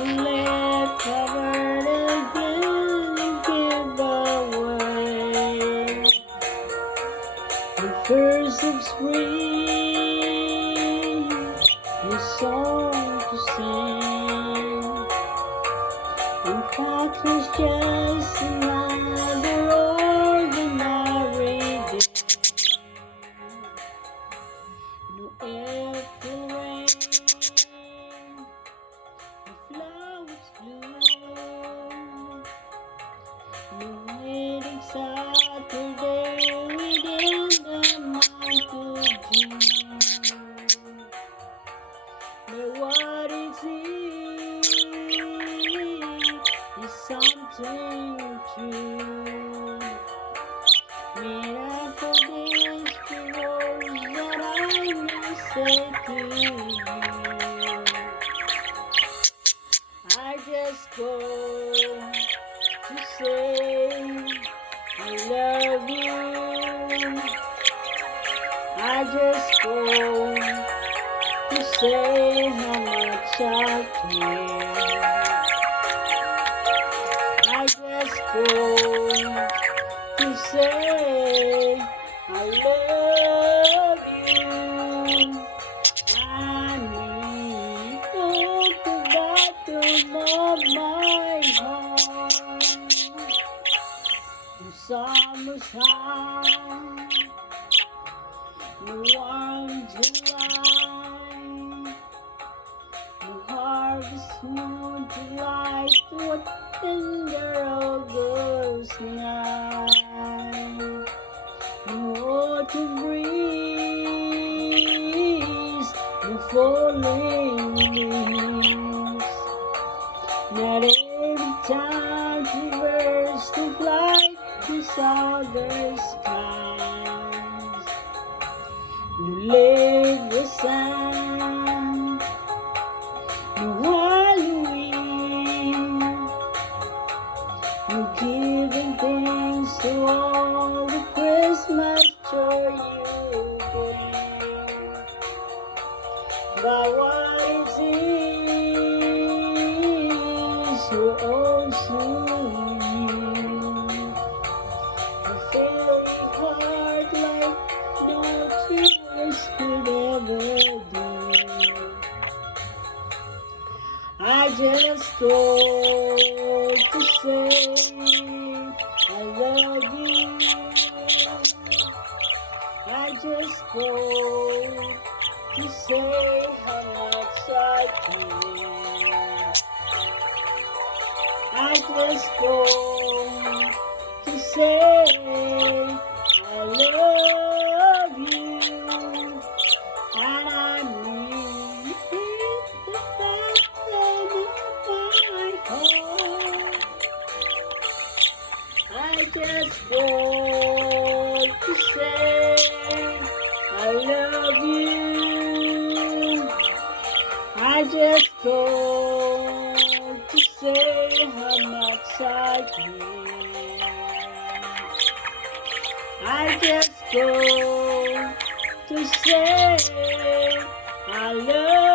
left covered again give away the first of spring, the song to sing. In fact, it's just another ordinary day. No April rain, the flowers bloom. No waiting Saturday within the month of June. But what it is something true. Made up for this the words that I must say to you. I just go to say I love you. I just go to say how much I care. I just go to say I love you. I mean, at the bottom of my heart, the summer's high, the warm July, the harvest moon delight, what tender August night, the autumn breeze, the falling leaves. Not every time traverse the flight to southern skies. You live the sand, the Halloween. You're giving things to all the Christmas joy you bring. But what it is, you're also you. A fairy heart like no tears could ever do. I just go to say I love you. I just go to say how much I care. I just go to say I love you. And I mean it the bottom of my heart. I just go to say I love you. I just go to say how much I care. I just go to say I love you.